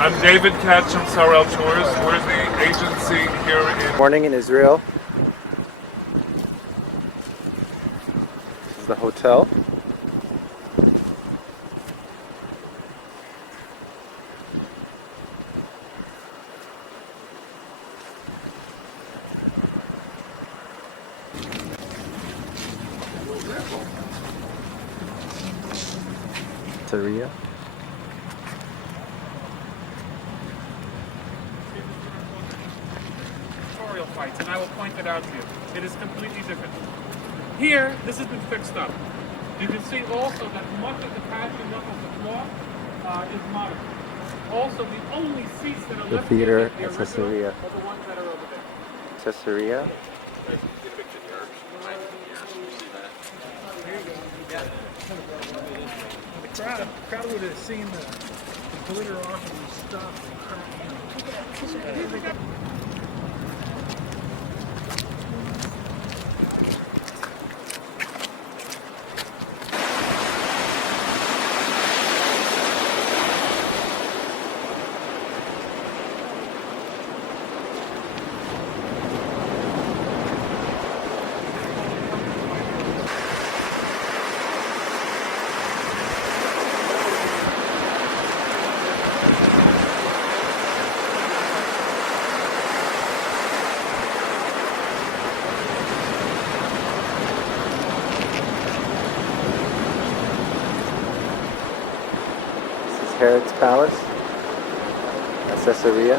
I'm David Katz from Sorrel Tours. We're the agency here in... Morning in Israel. This is the hotel. Syria. Fights, and I will point it out to you. It is completely different. Here, this has been fixed up. You can see also that much of the patching up of the floor is modern. Also, the only seats that are The left theater here at Caesarea. are the ones that are over there. Caesarea. The crowd would have seen the glitter off of the stuff. Herod's Palace at Caesarea.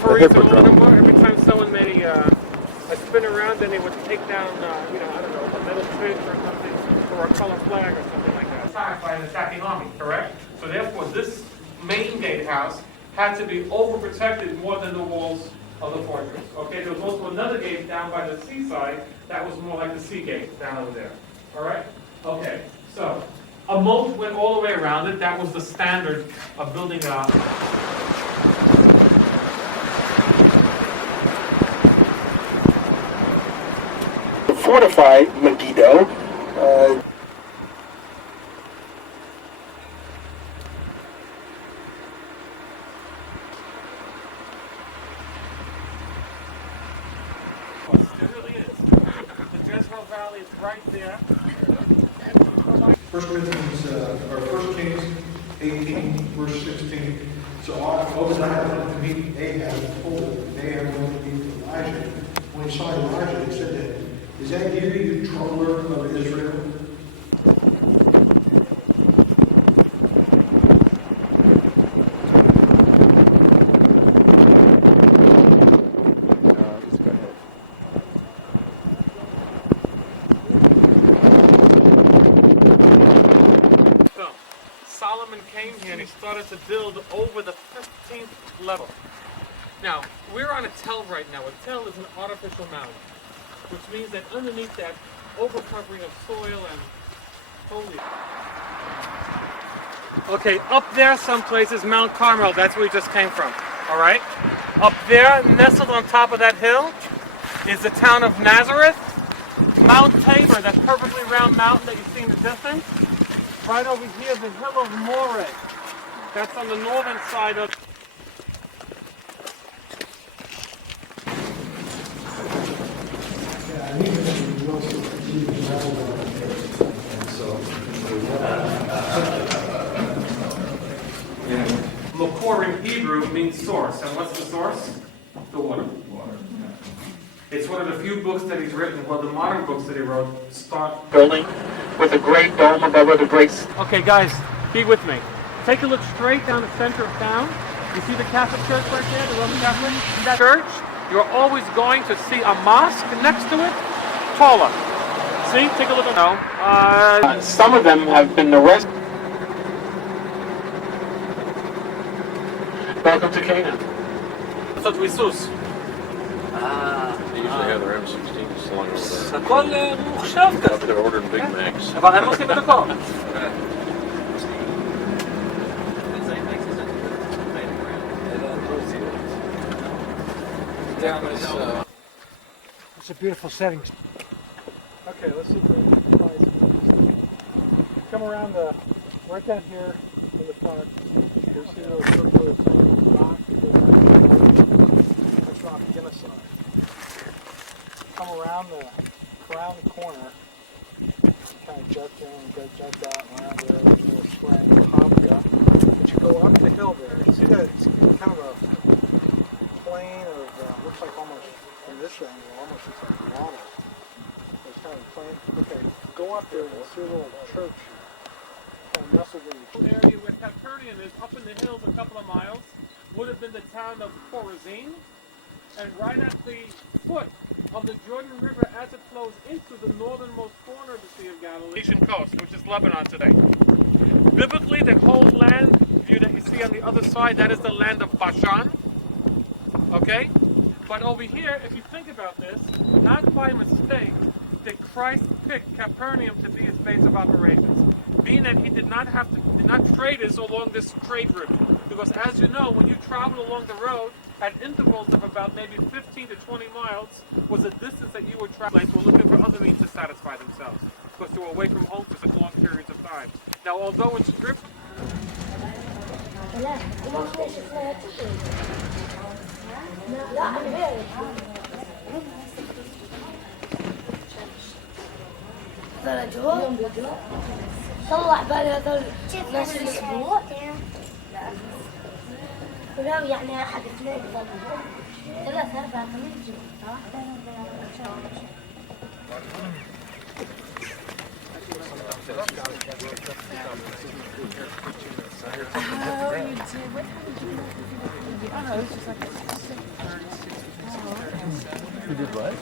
For The reason Hippodrome. every time someone made a spin around, then they would take down, I don't know, a metal fridge or something, or a color flag or something like that. Attacked by an attacking army, correct? So therefore, this main gatehouse had to be overprotected more than the walls of the fortress. Okay, there was also another gate down by the seaside that was more like the sea gate down over there. All right? Okay, so a moat went all the way around it. That was the standard of building a fortified Megiddo. It really is. The Jezreel Valley is right there. First Corinthians, or 1 Kings 18, verse 16. So Obadiah went to meet Ahab and told him Ahab went to meet Elijah. When he saw Elijah, he said to him, "Is that you, you troubler of Israel?" Let's go ahead. So, Solomon came here and he started to build over the 15th level. Now, we're on a tell right now. A tell is an artificial mound, which means that underneath that overcovering of soil and foliage. Okay, up there someplace is Mount Carmel. That's where we just came from. All right? Up there, nestled on top of that hill, is the town of Nazareth. Mount Tabor, that perfectly round mountain that you see in the distance. Right over here, the hill of Moreh. That's on the northern side of... Makor in Hebrew means source. And what's the source? The water. It's one of the few books that he's written, well, the modern books that he wrote, start building with a great dome above it, a great... Okay, guys, be with me. Take a look straight down the center of town. You see the Catholic Church right there, the Roman Catholic? That church, you're always going to see a mosque next to it, taller. See? Take a look at now. Some of them have been arrested. Welcome to Canaan. That's what Jesus. They usually have their M16s along with that. הכל מוחשב כזה. They're ordering Big Macs. אבל הם עושים את הכל. It's a beautiful setting. Okay, let's see if we can find some. Come around right down here in the front. You see those circular things. around the corner, kind of juts in and juts out around there, there's a little spring, Havga. But you go up the hill there, you see that it's kind of a plain of, looks like almost, from this angle, almost looks like water. So it's kind of plain. Okay, go up there and you'll see a little church kind of nestled in The area where Capernaum is, up in the hills a couple of miles, would have been the town of Chorazin, and right at the foot of the Jordan River as it flows into the northernmost corner of the Sea of Galilee, Asian coast, which is Lebanon today. Biblically, the whole land view that you see on the other side, that is the land of Bashan. Okay? But over here, if you think about this, not by mistake did Christ pick Capernaum to be his base of operations, being that he did not trade us along this trade route. Because as you know, when you travel along the road at intervals of about maybe 15 to 20 miles was a distance that you would travel. They were looking for other means to satisfy themselves because they were away from home for such long periods of time. Now, although it's stripped, طلع بالي هذول ناس الاسبوع ولو يعني احد اثنين ثلاثة أربعة خمسة You did what?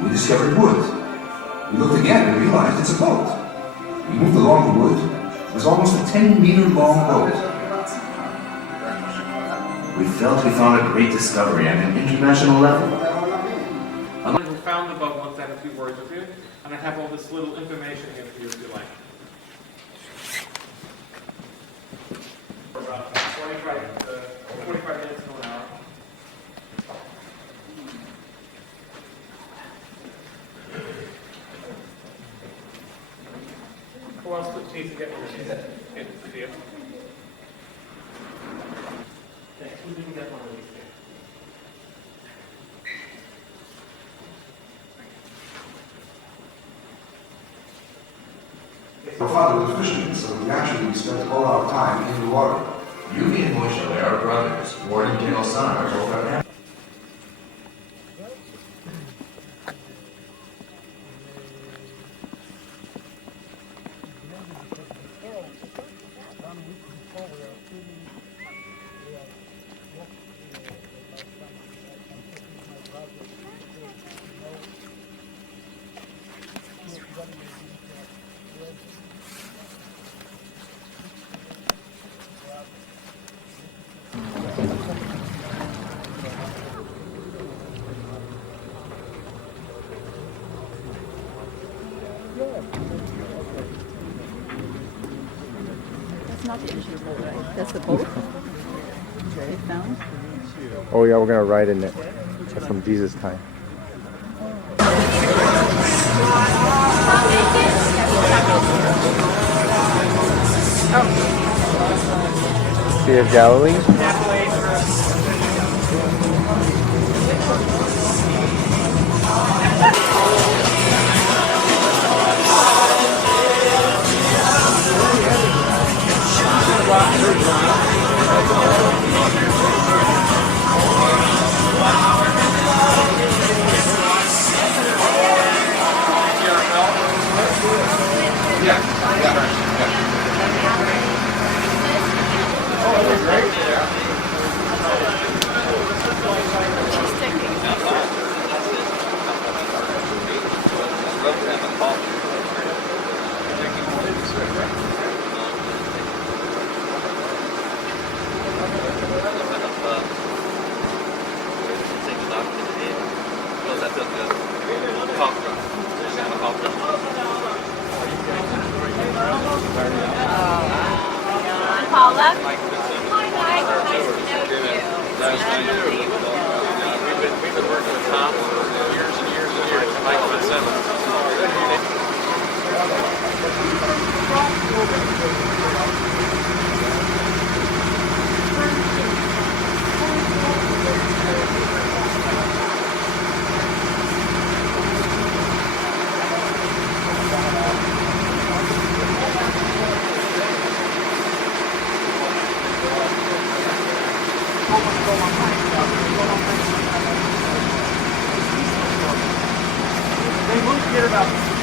We discovered wood. We looked again and realized it's a boat. We moved along the wood. It was almost a 10-meter long boat. We felt we found a great discovery at an international level. Someone who found the boat wants to have a few words with you, and I have all this little information here for you if you like. For about 45 minutes to an hour. Who else needs to get one of these? Here. Thanks. Who didn't get one of these? My father was a fisherman, so naturally we spent all our time in the water. You and Moshe are brothers. Ward and Kendall's son are both our parents. That's not the engine boat, right? That's the boat? They found? Oh yeah, we're gonna ride in it. That's from Jesus' time. Sea of Galilee. Paula. We've been working with Tom for years and years and years. Like I said,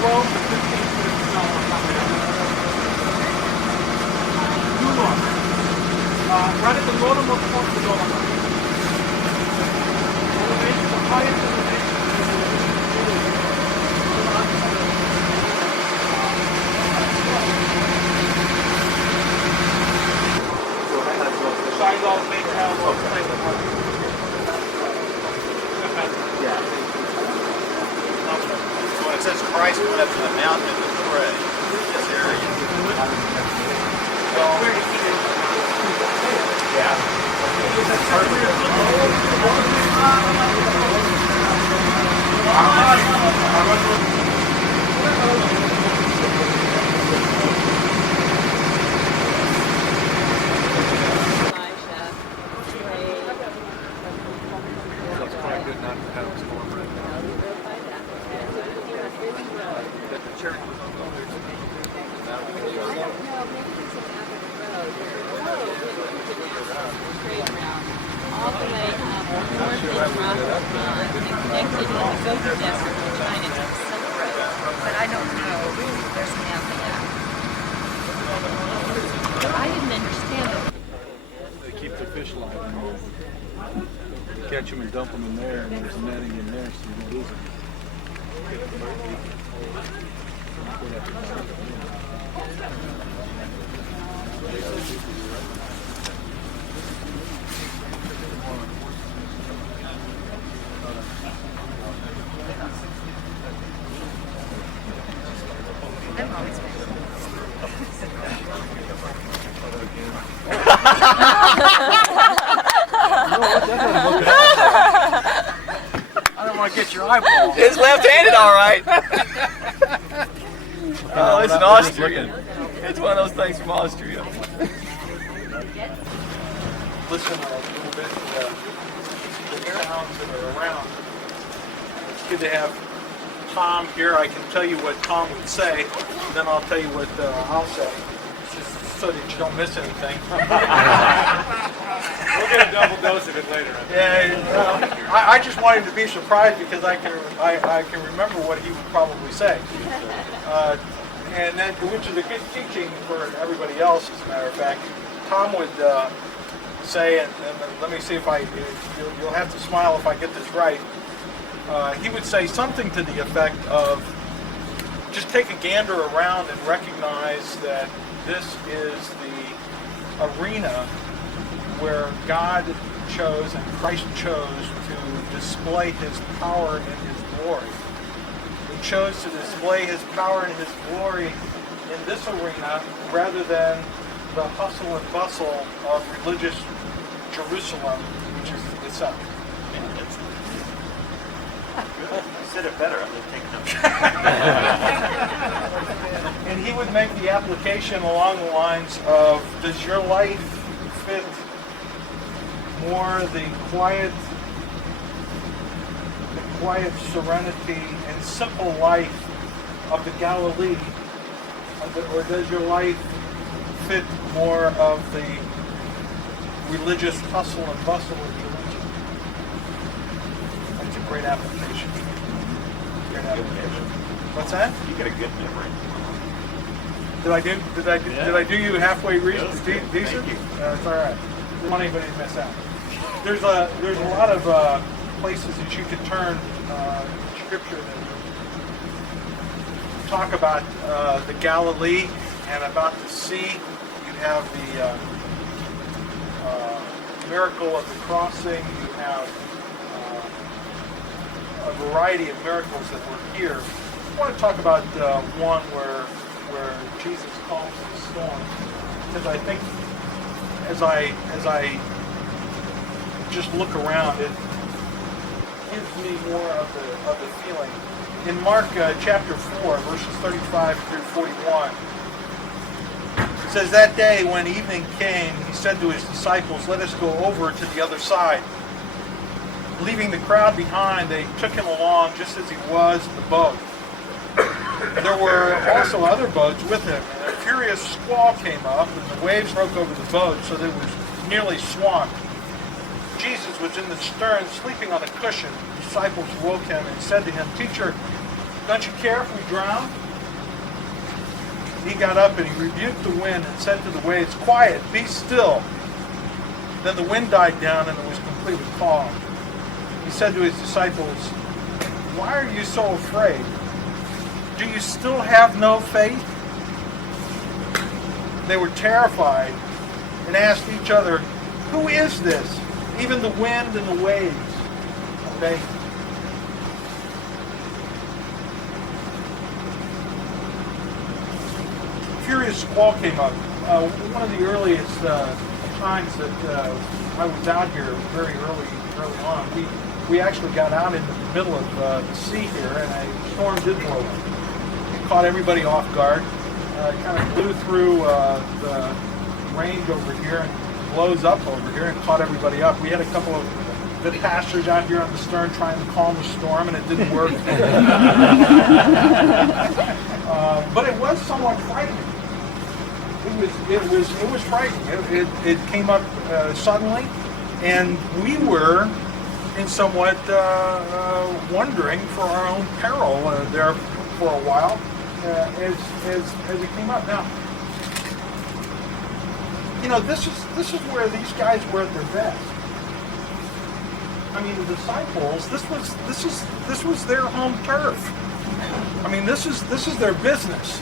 12 to 15 foot snow on top of that. Due north. Right at the northernmost point of the Dolomite. Elevation, the highest elevation. Size all made house of play the money. Yeah. So when it says Christ went up to the mountain and to pray, this area. It's probably good not to have a storm right now. All the way up north in Rockland and connected in the Gobi Desert to China to the Silk Road. But I don't know. There's a map of that. But I didn't understand it. They keep the fish alive in there. You catch them and dump them in there, and there's netting in there, so you don't lose them. I don't want to get your eyeball. It's left-handed, all right. Oh, it's an Austrian. It's one of those things from Austria. Listen a little bit to the sounds that are around. It's good to have Tom here. I can tell you what Tom would say, then I'll tell you what I'll say, just so that you don't miss anything. We'll get a double dose of it later. Yeah, I just want him to be surprised because I can remember what he would probably say. And then, which is a good teaching for everybody else, as a matter of fact. Tom would say, and let me see if you'll have to smile if I get this right. He would say something to the effect of, just take a gander around and recognize that this is the arena where God chose and Christ chose to display his power and his glory. He chose to display his power and his glory in this arena rather than the hustle and bustle of religious Jerusalem, which is to the south. You said it better. I'm going to take notes. And he would make the application along the lines of, does your life fit more the quiet serenity and simple life of the Galilee, or does your life fit more of the religious hustle and bustle of Jerusalem? That's a great application. Great application. What's that? You get a good memory. Did I do you halfway decent? It's all right. Don't want anybody to miss out. There's a lot of places that you could turn in Scripture that talk about the Galilee and about the sea. You have the miracle of the crossing. You have a variety of miracles that were here. I want to talk about one where Jesus calms the storm, because I think as I just look around, it gives me more of the feeling. In Mark chapter 4, verses 35 through 41, it says, "That day when evening came, he said to his disciples, 'Let us go over to the other side.' Leaving the crowd behind, they took him along just as he was in the boat. There were also other boats with him, and a furious squall came up, and the waves broke over the boat so that it was nearly swamped. Jesus was in the stern, sleeping on a cushion. The disciples woke him and said to him, 'Teacher, don't you care if we drown? He got up and he rebuked the wind and said to the waves, quiet, be still. Then the wind died down and it was completely calm. He said to his disciples, why are you so afraid? Do you still have no faith? They were terrified and asked each other, who is this? Even the wind and the waves obey him. Furious squall came up. One of the earliest times that I was out here very early on, we actually got out into the middle of the sea here, and a storm did blow in. It caught everybody off guard. It kind of blew through the range over here and blows up over here and caught everybody up. We had a couple of the pastors out here on the stern trying to calm the storm, and it didn't work. But it was somewhat frightening. It was frightening. It came up suddenly, and we were in somewhat wondering for our own peril there for a while as it came up. Now, you know, this is where these guys were at their best. I mean, the disciples. This was their home turf. I mean, this is their business.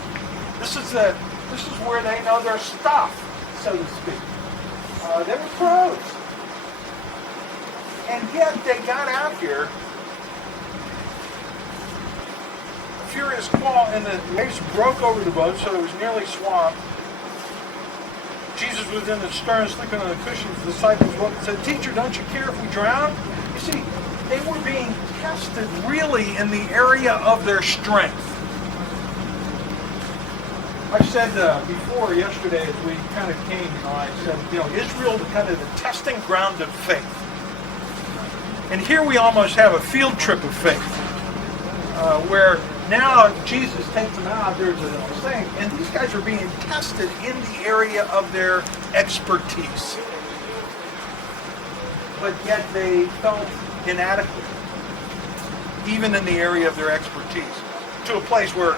This is where they know their stuff, so to speak. They were pros. And yet they got out here, a furious squall, and the waves broke over the boat, so it was nearly swamped. Jesus was in the stern, sleeping on the cushions. The disciples looked and said, teacher, don't you care if we drown? You see, they were being tested really in the area of their strength. I said before yesterday as we kind of came, I said, Israel was kind of the testing ground of faith. And here we almost have a field trip of faith, where now Jesus takes them out, there's a thing, and these guys are being tested in the area of their expertise. But yet they felt inadequate, even in the area of their expertise, to a place where,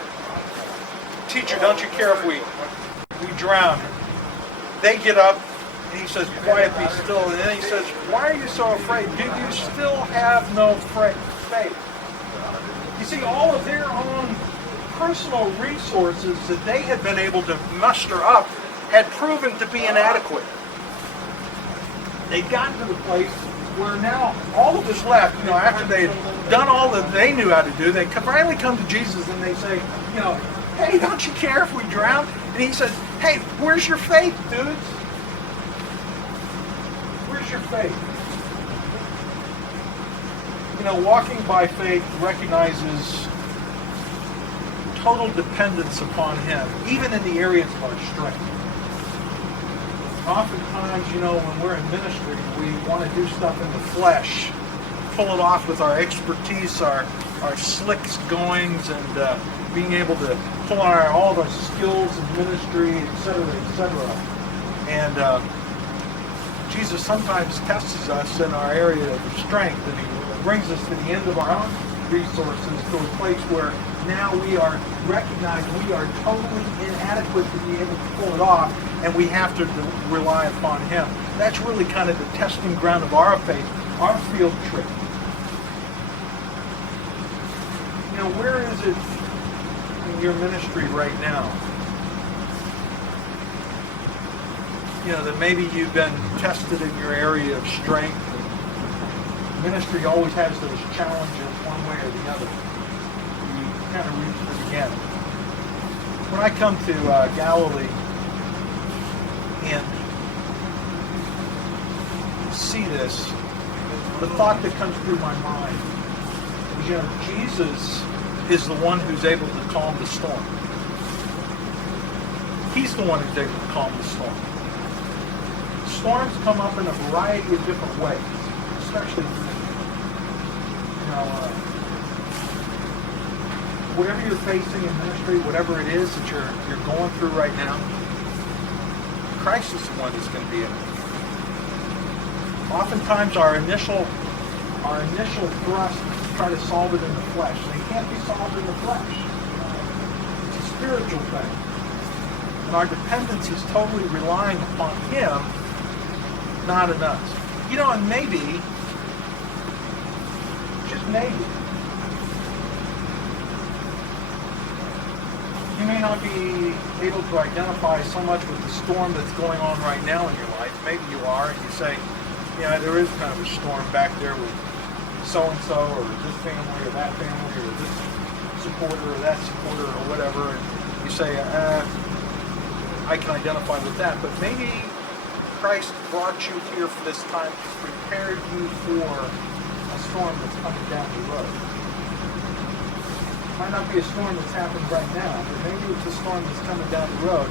teacher, don't you care if we drown? They get up, and he says, quiet, be still. And then he says, why are you so afraid? Do you still have no faith? You see, all of their own personal resources that they had been able to muster up had proven to be inadequate. They'd gotten to the place where now all that was left, after they had done all that they knew how to do, they finally come to Jesus and they say, hey, don't you care if we drown? And he says, hey, where's your faith, dudes? Where's your faith? Walking by faith recognizes total dependence upon him, even in the areas of our strength. Oftentimes, when we're in ministry, we want to do stuff in the flesh, pull it off with our expertise, our slick goings, and being able to pull on all of our skills in ministry, etc., etc. And Jesus sometimes tests us in our area of strength, and he brings us to the end of our own resources to a place where now we are recognized we are totally inadequate to be able to pull it off, and we have to rely upon him. That's really kind of the testing ground of our faith, our field trip. Where is it in your ministry right now? That maybe you've been tested in your area of strength. Ministry always has those challenges one way or the other. You kind of reach for the end. When I come to Galilee and see this, the thought that comes through my mind is, Jesus is the one who's able to calm the storm. He's the one who's able to calm the storm. Storms come up in a variety of different ways, especially whatever you're facing in ministry, whatever it is that you're going through right now, Christ is the one that's going to be in it. Oftentimes our initial thrust try to solve it in the flesh. They can't be solved in the flesh. It's a spiritual thing. And our dependence is totally relying upon Him, not in us. You know, and maybe, just maybe, you may not be able to identify so much with the storm that's going on right now in your life. Maybe you are, and you say, yeah, there is kind of a storm back there with so-and-so, or this family, or that family, or this supporter, or that supporter, or whatever, and you say, I can identify with that. But maybe Christ brought you here for this time to prepare you for a storm that's coming down the road. It might not be a storm that's happening right now, but maybe it's a storm that's coming down the road.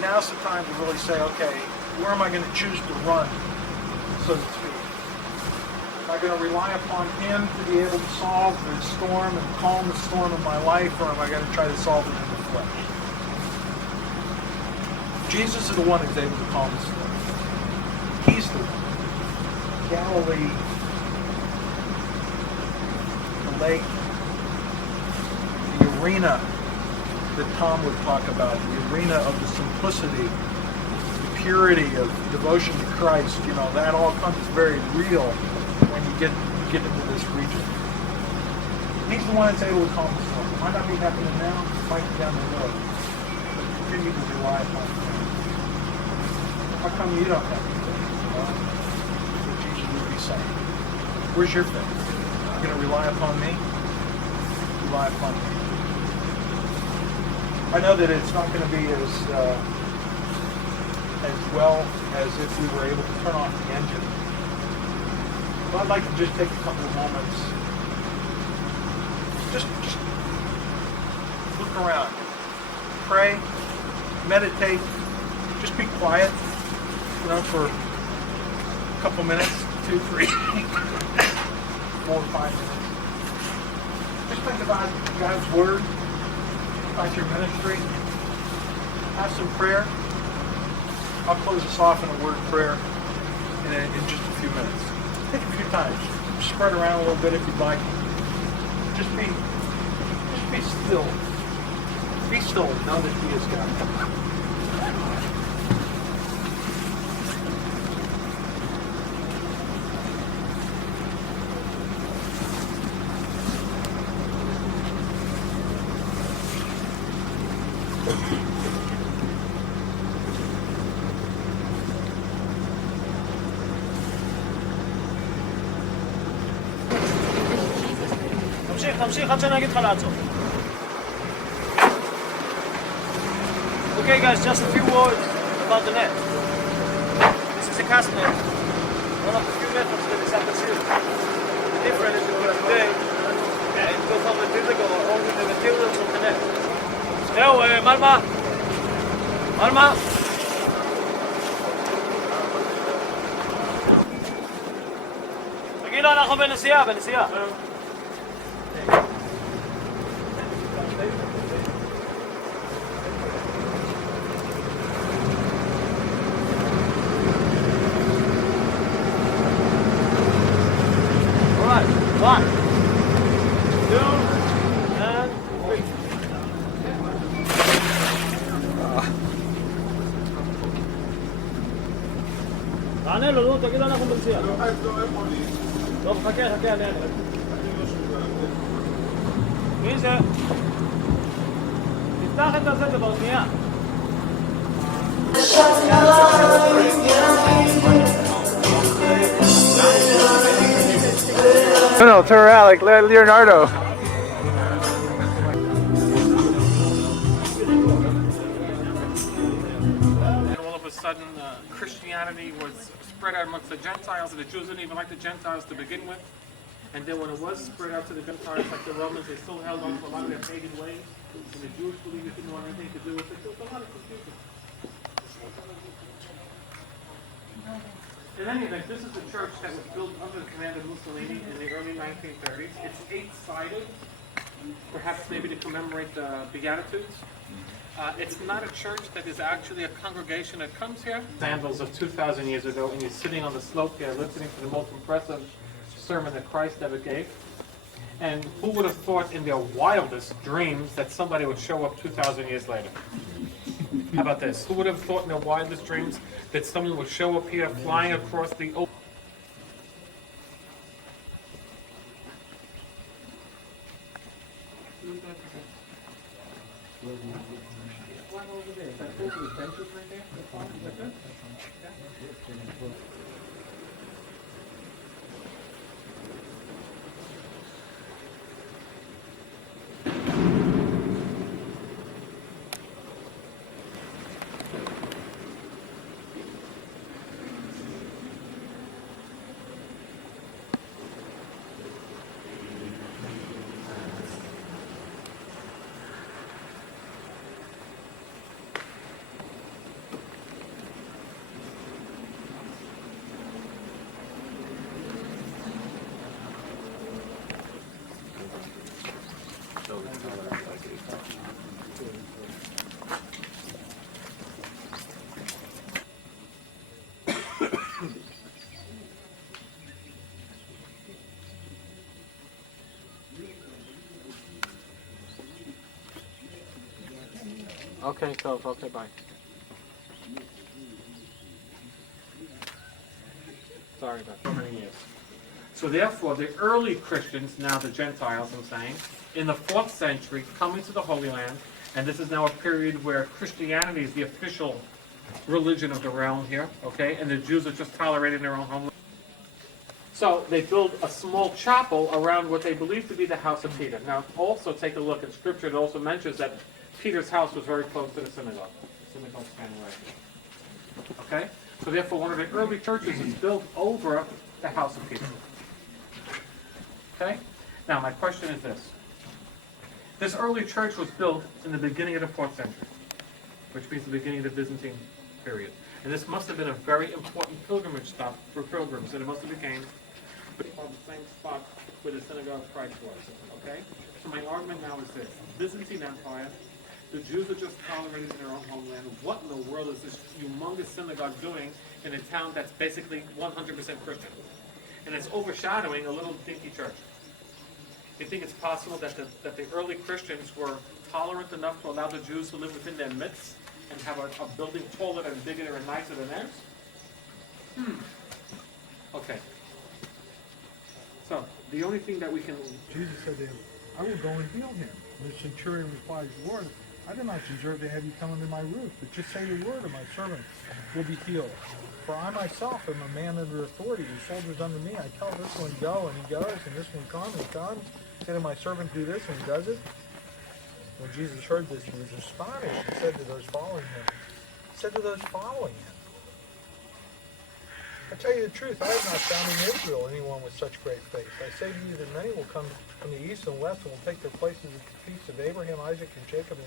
Now's the time to really say, okay, where am I going to choose to run, so to speak? Am I going to rely upon Him to be able to solve the storm and calm the storm in my life, or am I going to try to solve it in the flesh? Jesus is the one who's able to calm the storm. He's the one. Galilee, the lake, the arena that Tom would talk about, the arena of the simplicity, the purity of devotion to Christ, you know, that all comes very real when you get into this region. He's the one that's able to calm the storm. It might not be happening now, it might be down the road, but continue to rely upon Him. How come you don't have faith? Well, what Jesus would be saying. Where's your faith? You're going to rely upon me? Rely upon me. I know that it's not going to be as well as if we were able to turn off the engine. But I'd like to just take a couple of moments. Just look around. Pray. Meditate. Just be quiet. You know, for a couple minutes, 2, 3, 4, 5 minutes. Just think about God's Word, about your ministry. Have some prayer. I'll close this off in a word of prayer in just a few minutes. Take a few times. Spread around a little bit if you'd like. Just be still. Be still and know that He is God. תמשיך עד שאני אגיד לך לעצור. Okay guys, just a few words about the net. This is a cast net. One of the few methods that is at the seal. Different is today. It goes on the physical or only the materials of the net. זהו, מלמה. מלמה. תגיד לו אנחנו בנסיעה. One, 2, and 3. תענה לו, נו, תגיד לו אנחנו בנסיעה. טוב, חכה, אני אענה. מי זה? תפתח את הזה דבר שנייה. No, turn around like Leonardo. And all of a sudden, Christianity was spread out amongst the Gentiles, and the Jews didn't even like the Gentiles to begin with. And then when it was spread out to the Gentiles, like the Romans, they still held on to a lot of their pagan ways, and the Jewish believers didn't want anything to do with it. So there was a lot of confusion. In any event, this is a church that was built under the command of Mussolini in the early 1930s. It's 8-sided, perhaps maybe to commemorate the Beatitudes. It's not a church that is actually a congregation that comes here. Sandals of 2,000 years ago, and you're sitting on the slope here listening to the most impressive sermon that Christ ever gave. And who would have thought in their wildest dreams that somebody would show up 2,000 years later? How about this? Who would have thought in their wildest dreams that someone would show up here flying across the open? Okay, so okay, bye. Sorry about so many years. So therefore, the early Christians, now the Gentiles, I'm saying, in the 4th century, coming to the Holy Land, and this is now a period where Christianity is the official religion of the realm here, okay, and the Jews are just tolerating their own homeland. So they build a small chapel around what they believe to be the house of Peter. Now, also take a look in Scripture. It also mentions that Peter's house was very close to the synagogue. The synagogue standing right here. Okay? So therefore, one of the early churches is built over the house of Peter. Okay? Now, my question is this. This early church was built in the beginning of the 4th century, which means the beginning of the Byzantine period. And this must have been a very important pilgrimage stop for pilgrims, and it must have became on the same spot where the synagogue of Christ was. Okay? So my argument now is this. Byzantine Empire, the Jews are just tolerated in their own homeland. What in the world is this humongous synagogue doing in a town that's basically 100% Christian? And it's overshadowing a little dinky church. You think it's possible that the early Christians were tolerant enough to allow the Jews to live within their midst and have a building taller and bigger and nicer than theirs? Okay. So, the only thing that we can... Jesus said to him, I will go and heal him. And the centurion replies, Lord, I do not deserve to have you come under my roof, but just say the word, and my servant will be healed. For I myself am a man under authority, with soldiers under me. I tell this one, go, and he goes, and this one, come, and he comes. Say to my servant, do this, and he does it. When Jesus heard this, he was astonished, and said to those following him, I tell you the truth, I have not found in Israel anyone with such great faith. I say to you that many will come from the east and west and will take their places at the feasts of Abraham, Isaac, and Jacob.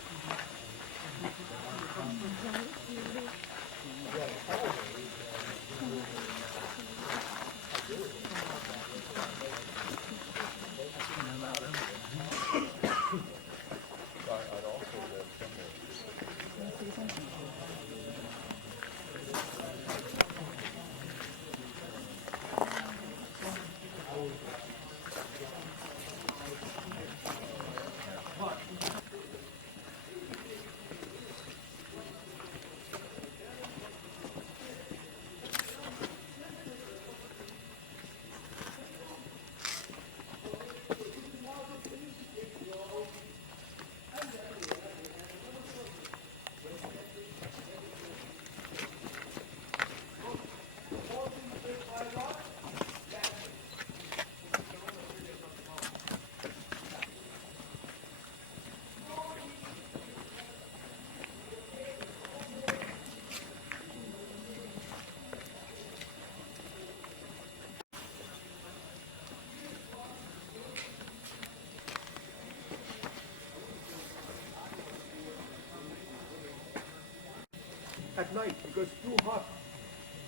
At night because it's too hot.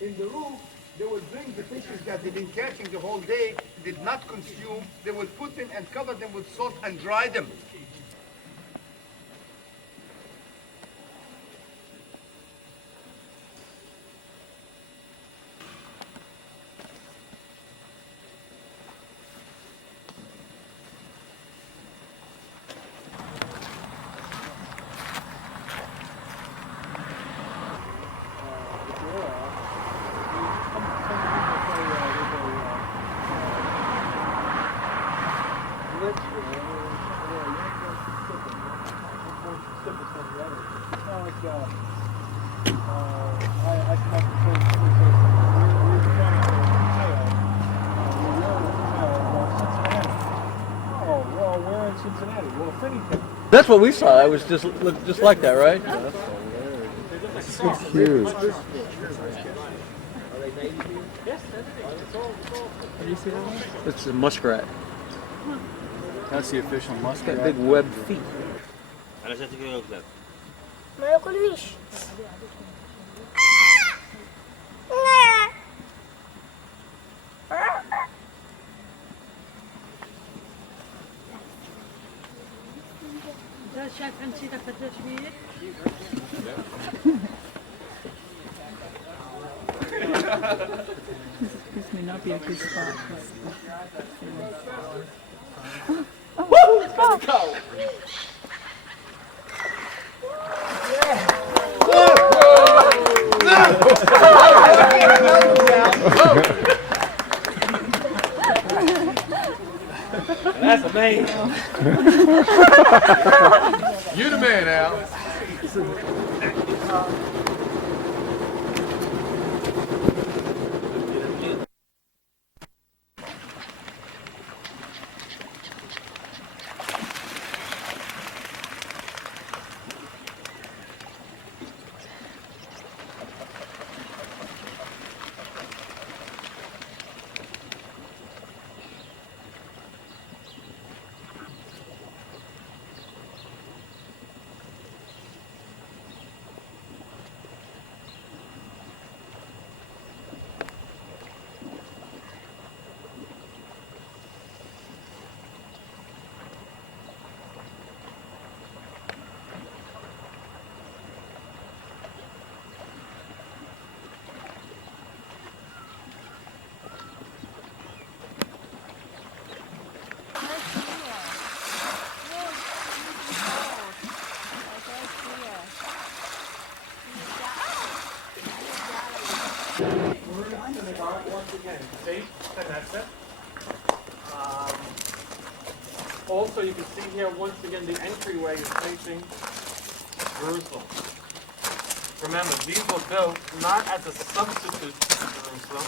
In the roof, they would bring the fishes that they've been catching the whole day, did not consume. They would put them and cover them with salt and dry them. I come up and say, we're from Ohio. Well, Cincinnati. Oh, well, we're in Cincinnati. Well, Finneytown. That's what we saw. It was just looked just like that, right? It's huge. It's a muskrat. That's the official muskrat. Got big webbed feet. ما ياكلنيش. ده شايف نسيتك قديش بيه؟ This may not be a good spot. Let's go. That's amazing. You the man, Al. Once again, safe Knesset. Also, you can see here, once again, the entryway is facing Jerusalem. Remember, these were built not as a substitute to Jerusalem,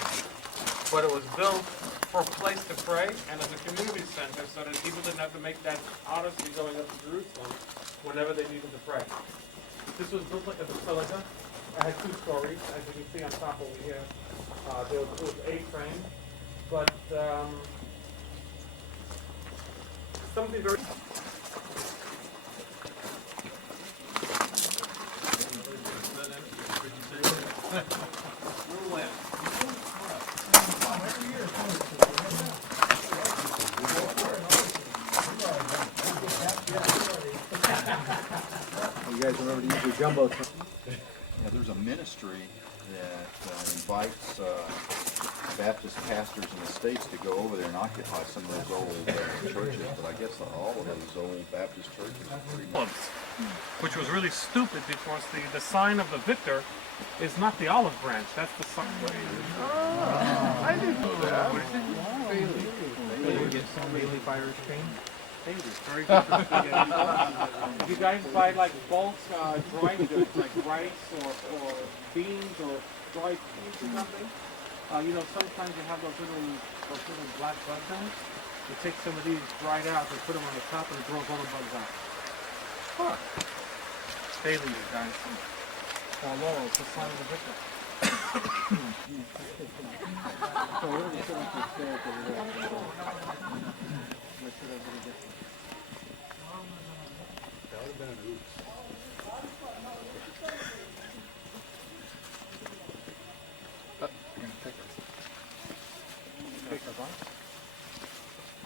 but it was built for a place to pray and as a community center so that people didn't have to make that odyssey going up to Jerusalem whenever they needed to pray. This was built like a basilica. It had two stories, as you can see on top over here. It was A-frame, but something very... You guys remember to use your jumbo? Yeah, there's a ministry that invites Baptist pastors in the States to go over there and occupy some of those old churches, but I guess all of those old Baptist churches are pretty much... Which was really stupid because the sign of the victor is not the olive branch, that's the sign. I didn't know that. Bailey Irish paint. Very good. If you guys buy like bulk dry goods like rice or beans or dried peas or something, you know, sometimes you have those little black bug guys. You take some of these dried out and put them on the top and it draws all the bugs out. Huh. Bailey, guys. Oh, Laurel, it's the sign of the victor. So we're going to sit up the stairs over there. That would have been an oops.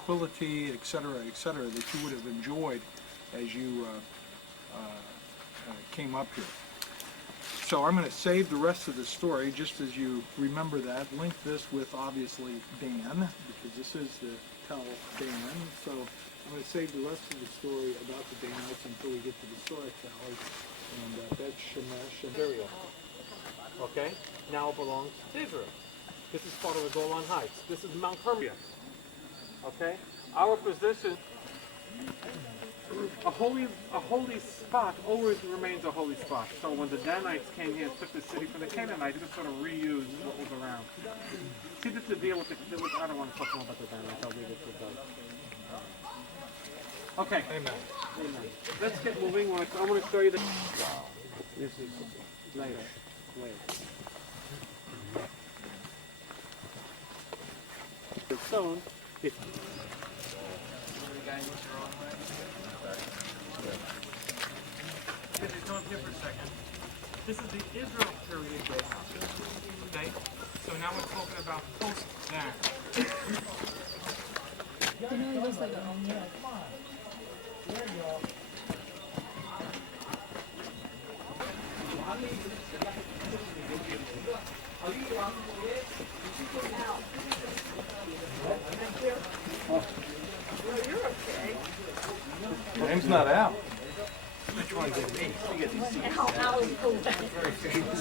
Quality, et cetera, that you would have enjoyed as you came up here. So I'm going to save the rest of the story just as you remember that. Link this with obviously Dan, because this is the tell Dan. So I'm going to save the rest of the story about the Danites until we get to the storytellers and Bet Shemesh and Ariel. Okay, now it belongs to Israel. This is part of the Golan Heights. This is Mount Hermon. Okay, our position a holy spot always remains a holy spot. So when the Danites came here and took the city from the Canaanites, they just sort of reused what was around. See, this is the deal with I don't want to talk more about the Danites. I'll leave it to those. Okay. Amen. Let's get moving. I want to show you the. This is later. The stone. Go up here for a second. This is the Israel period book. Okay? So now we're talking about post that. You know, it looks like a onion. You're okay. Name's not out. Which one's in me? You get these seats. Al is cool. Very famous.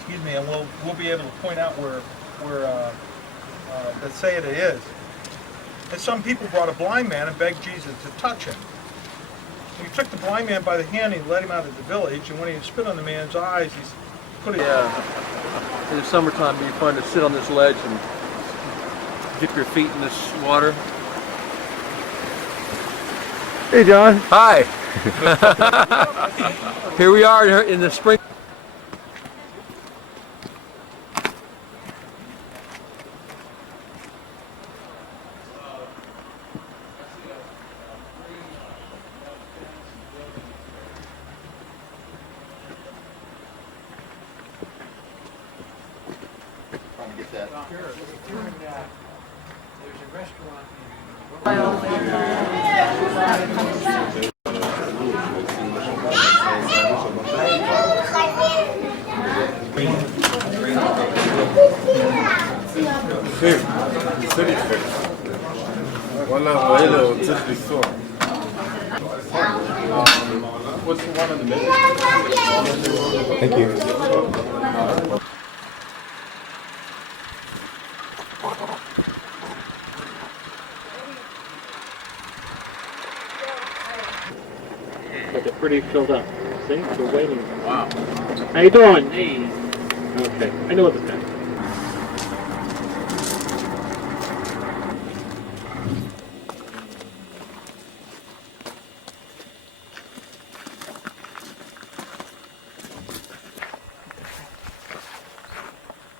Excuse me, and we'll be able to point out where let's say it is. And some people brought a blind man and begged Jesus to touch him. He took the blind man by the hand and he led him out of the village, and when he had spit on the man's eyes, he put it. In the summertime, it'd be fun to sit on this ledge and dip your feet in this water. Hey, John. Hi. Here we are in the spring. Trying to get that. There's a restaurant خير سري خير ولا ولا وتصلي الصور. What's the one in the middle? Thank you. But they're pretty filled up. See? We're waiting. Wow. How you doing? Hey. Okay. I know what the thing.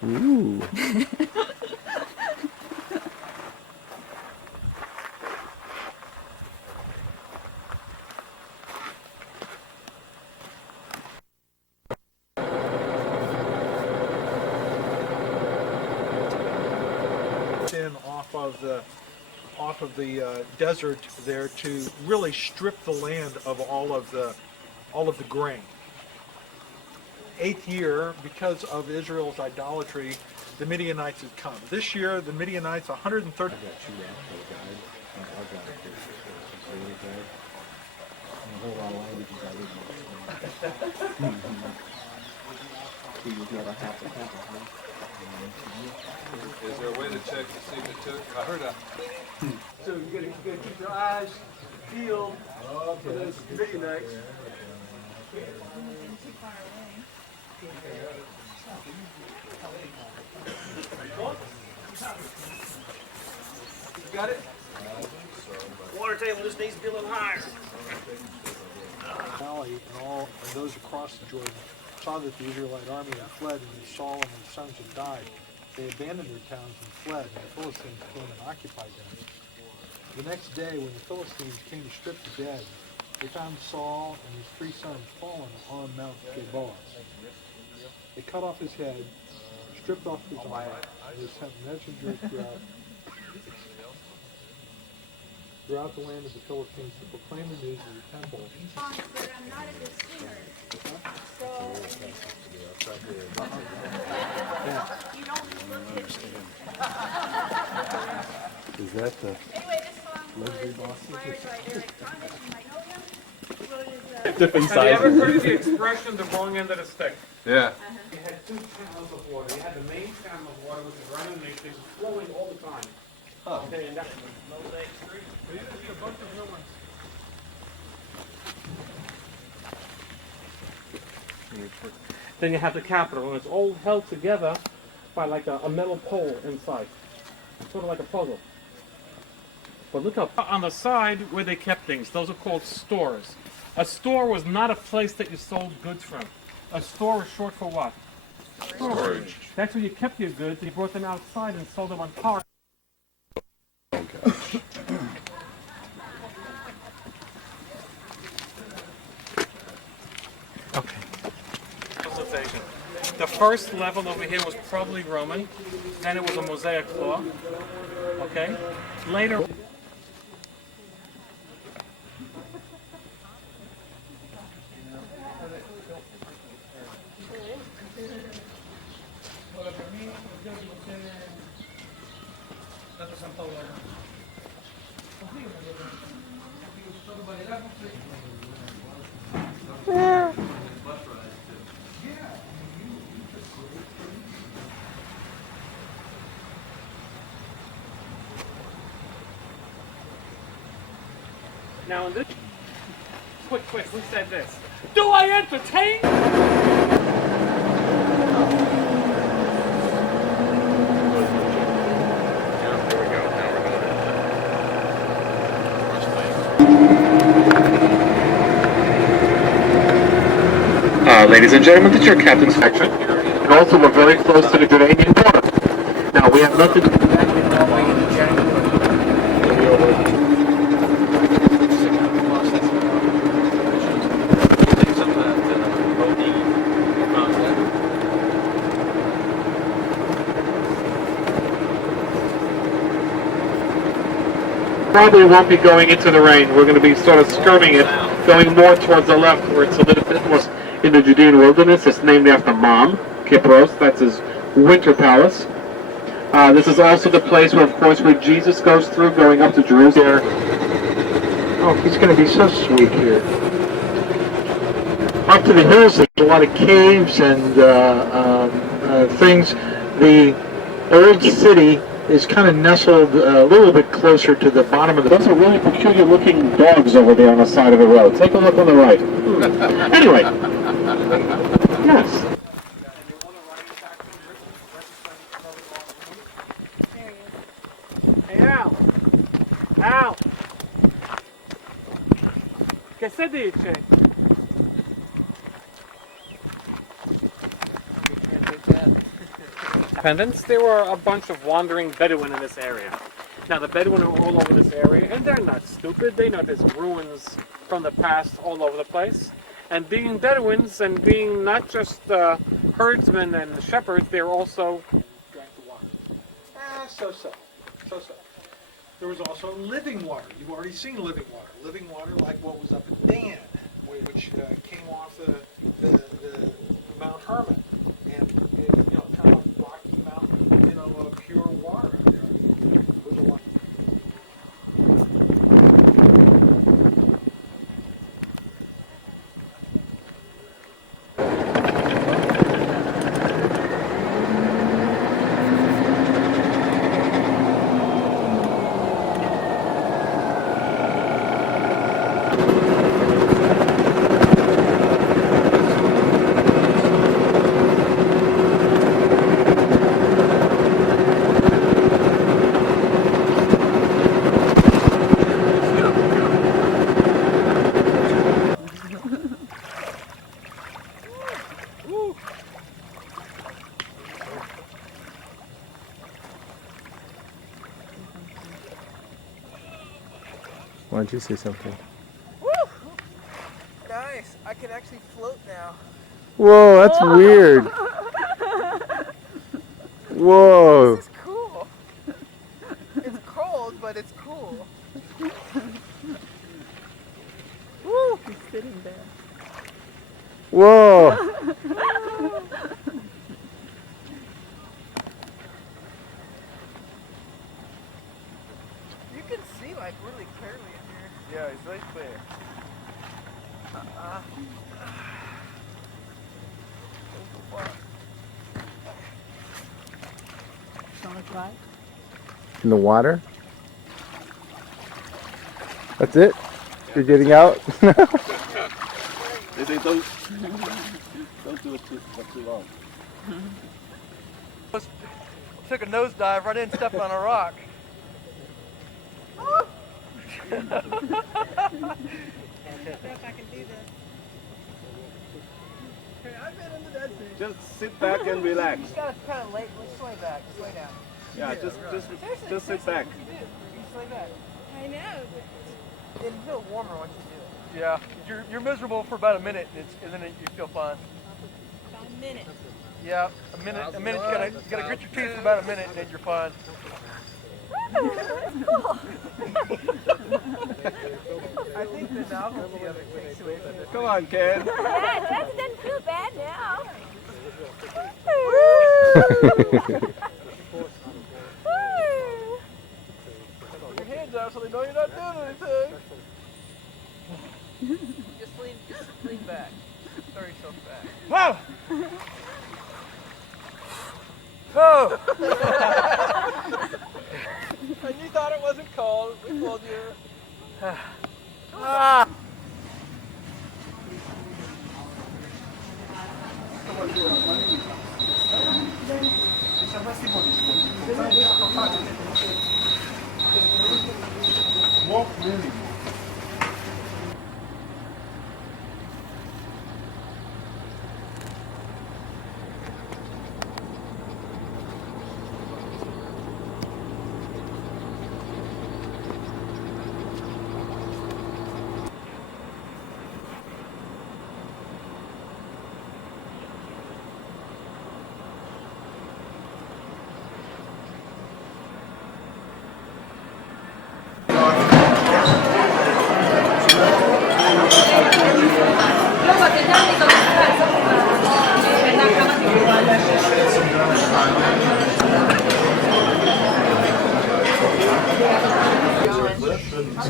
Ooh. in off of the desert there to really strip the land of all of the grain. 8th year, because of Israel's idolatry, the Midianites had come. This year, the Midianites, 130. Is there a way to check to see if it took? I heard a. So you gotta keep your eyes peeled for those Midianites. You got it? Water table just needs to be a little higher. valley, and those across the Jordan saw that the Israelite army had fled, and that Saul and his sons had died. They abandoned their towns and fled, and the Philistines came and occupied them. The next day, when the Philistines came to strip the dead, they found Saul and his 3 sons fallen on Mount Gilboa. They cut off his head, stripped off his armor, and they sent messengers throughout the land of the Philistines to proclaim the news of the temple. But I'm not a good singer. So you don't look at me. Is that the Anyway, this song luxury was box? inspired by Eric Thomas. You might know him. He wrote his, Have you ever heard of the expression, the wrong end of the stick? Yeah. You had 2 channels of water. You had the main channel of water, which is running underneath, it was flowing all the time. Okay, and that's Mosaic Street. There's a bunch of new ones. Then you have the Capitol, and it's all held together by like a metal pole inside. Sort of like a puzzle. But look up on the side where they kept things. Those are called stores. A store was not a place that you sold goods from. A store is short for what? Storage. That's where you kept your goods. You brought them outside and sold them on cars. Okay. Civilization. The first level over here was probably Roman. Then it was a Mosaic law. Okay. Later. Now in this, quick, who said this? Do I entertain? Ladies and gentlemen, this is your captain's section. And also we're very close to the Jordanian border. Now we have nothing to do with that in Norway in January. Probably won't be going into the rain. We're going to be sort of skirting it, going more towards the left where it's a little bit more in the Judean wilderness. It's named after Mam, Kipros. That's his winter palace. This is also the place where, of course, where Jesus goes through going up to Jerusalem. Oh, he's going to be so sweet here. Up to the hills, there's a lot of caves and things. The old city is kind of nestled a little bit closer to the bottom of the... Those are really peculiar looking dogs over there on the side of the road. Take a look on the right. Anyway. Yes. Hey, Al. Al. Che se dice? Independence, there were a bunch of wandering Bedouin in this area. Now the Bedouin are all over this area, and they're not stupid. They know there's ruins from the past all over the place. And being Bedouins and being not just herdsmen and shepherds, they're also drank the water. So. There was also living water. You've already seen living water. Living water like what was up at Dan, which came off the Mount Hermon. And kind of rocky mountain, pure water up there. With a lot. don't you say something? Woo! Nice. I can actually float now. Whoa, that's weird. Whoa. This is cool. It's cold, but it's cool. Woo! He's sitting there. Whoa. You can see like really clearly in here. Yeah, it's right there. Right? In the water? That's it? You're getting out? They say don't do it too long. Took a nosedive right in, stepped on a rock. I don't know if I can do this. Hey, I've been into that thing. Just sit back and relax. You just gotta kind of lay back, just lay down. Yeah, just sit back. You just lay back. I know. It'll feel warmer once you do it. Yeah, you're miserable for about a minute, and then you feel fine. About a minute. Yeah, a minute. You gotta grit your teeth for about a minute, and then you're fine. I think the novelty of it takes away from it. Come on, Ken. Yeah, it doesn't feel bad now. Your hands out so they know you're not doing anything. Just lean back. Throw yourself back. Whoa! Oh! And you thought it wasn't cold. We told you. Ah!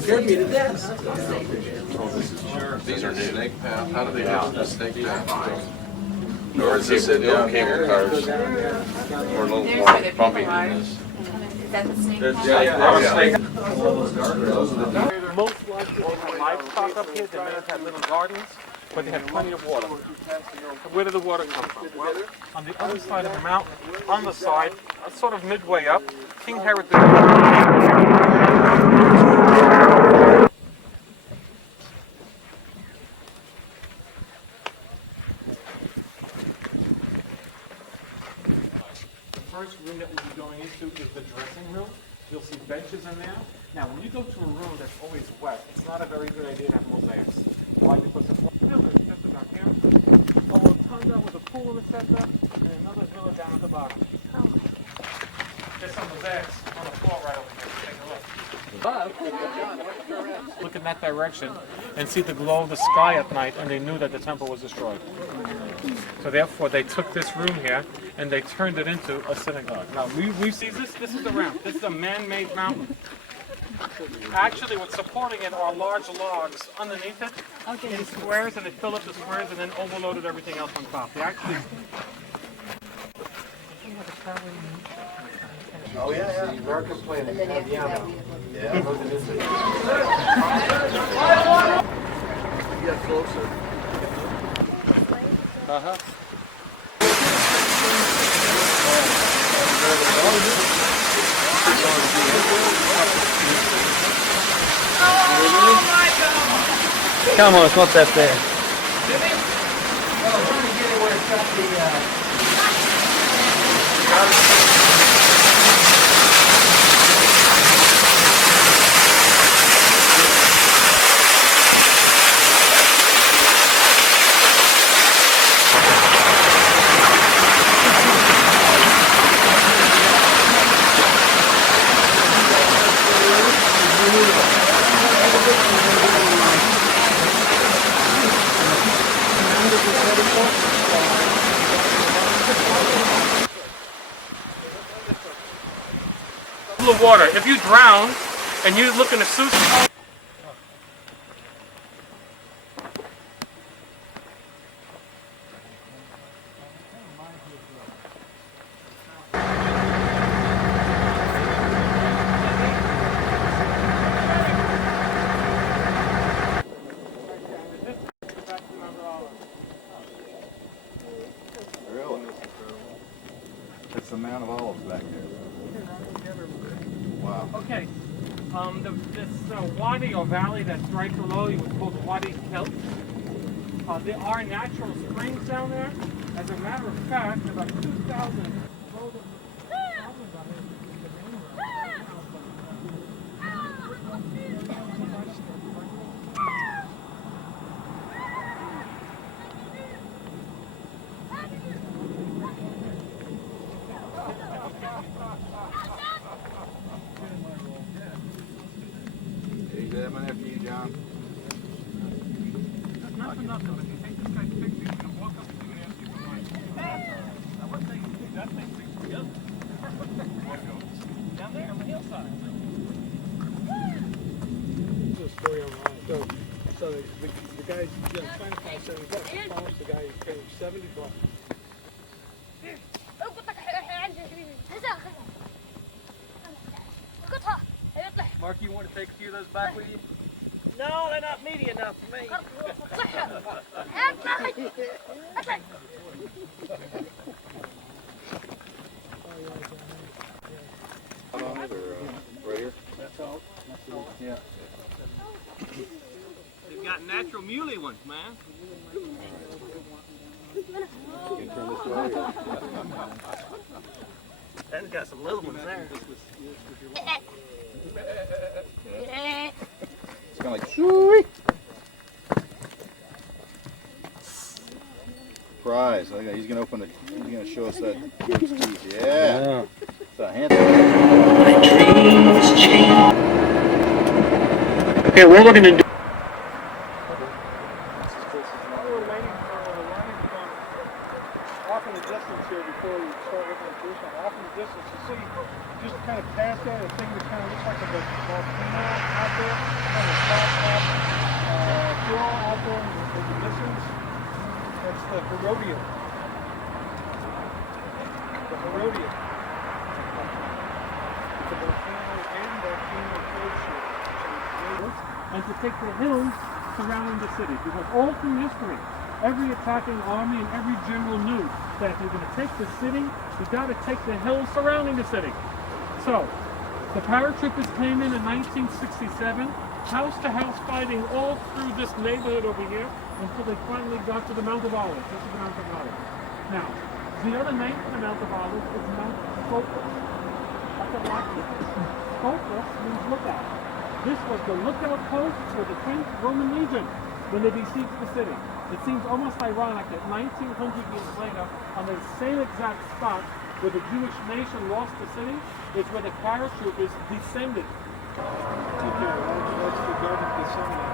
Scared me to death. These are snake path. How do they get to the snake path? Or is this no cable cars? Or a little more bumpy than this? Is that the snake? Most likely they had livestock up here. They may have had little gardens, but they had plenty of water. Where did the water come from? Well, on the other side of the mountain, on the side, sort of midway up, King Herod the first room that we'll be going into is the dressing room. You'll see benches in there. Now, when you go to a room that's always wet, it's not a very good idea to have mosaics. Why? Because the villa is just about here, a rotunda with a pool in the center, and another villa down at the bottom. Oh my God. There's some mosaics on the floor right over here. Take a look. Look in that direction and see the glow of the sky at night, and they knew that the temple was destroyed. So therefore, they took this room here and they turned it into a synagogue. Now, we see this. This is the ramp. This is a man-made mountain. Actually, what's supporting it are large logs underneath it in squares, and they fill up the squares and then overloaded everything else on top. They actually... Oh, yeah. You weren't complaining. Yeah. Get closer. Uh-huh. Come on, it's not that bad. I'm trying to get it where it's got the... Of water. If you drown and you look in a suit. Really? It's the Mount of Olives back there. Wow. Okay. This wadi or valley that's right below you is called the Wadi Kelt. There are natural springs down there. As a matter of fact, about 2,000. He's having after you, John. Not for nothing, but you take this guy's picture, you're going to walk up to him and ask you for mine. Now, what thing you think that thing sticks together? Down there on the hillside. This is a story online. So the guy, China guy said he got the phone, the guy paid him $70. Mark, you want to take a few of those back with you? No, they're not meaty enough for me. Right here? That's all. Yeah. They've got natural muley ones, man. Can you turn this way? Ben's got some little ones there. It's kind of like, shoo. Surprise. Look at that. He's gonna open the, he's gonna show us that goat's teeth. Yeah. It's a handsome. Okay, we're looking to do. Off in the distance here before we start looking at Jerusalem, off in the distance, you see just kind of past that, a thing that kind of looks like a volcano out there, kind of flat top hill out there in the distance. That's the Herodian. The Herodian. It's a volcano and volcano glacier. And to take the hills surrounding the city, because all through history, every attacking army and every general knew that if you're going to take the city, you got to take the hills surrounding the city. So, the paratroopers came in 1967, house to house fighting all through this neighborhood over here until they finally got to the Mount of Olives. This is the Mount of Olives. Now, the other name for the Mount of Olives is Mount Scopus. That's a Latin. Scopus means lookout. This was the lookout post for the 10th Roman Legion when they besieged the city. It seems almost ironic that 1900 years later, on the same exact spot where the Jewish nation lost the city, is where the paratroopers descended. That's the Garden of Gethsemane.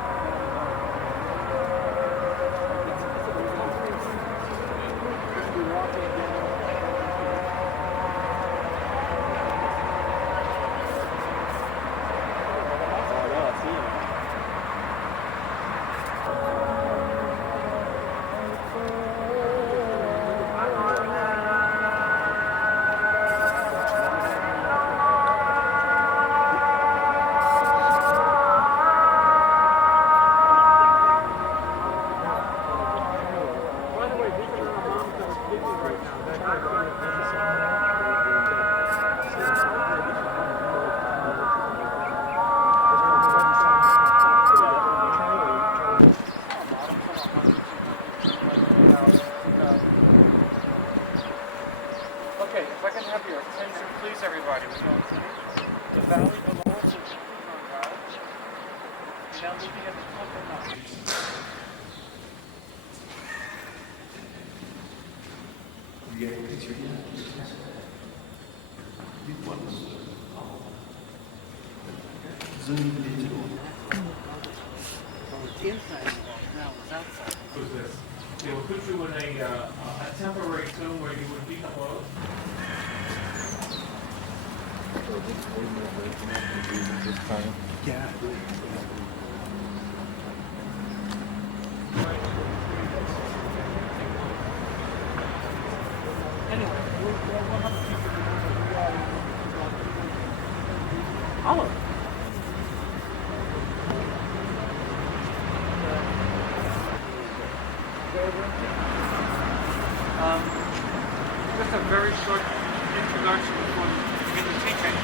Okay, if I can have your attention, please, everybody. We're going to the valley below us is the Hebron Valley. And now looking at the Temple Mount. Inside, now it's outside. Who's this? They would put you in a temporary tomb where you would decompose. Yeah. Anyway, Olive. Just a very short introduction before we begin the teaching.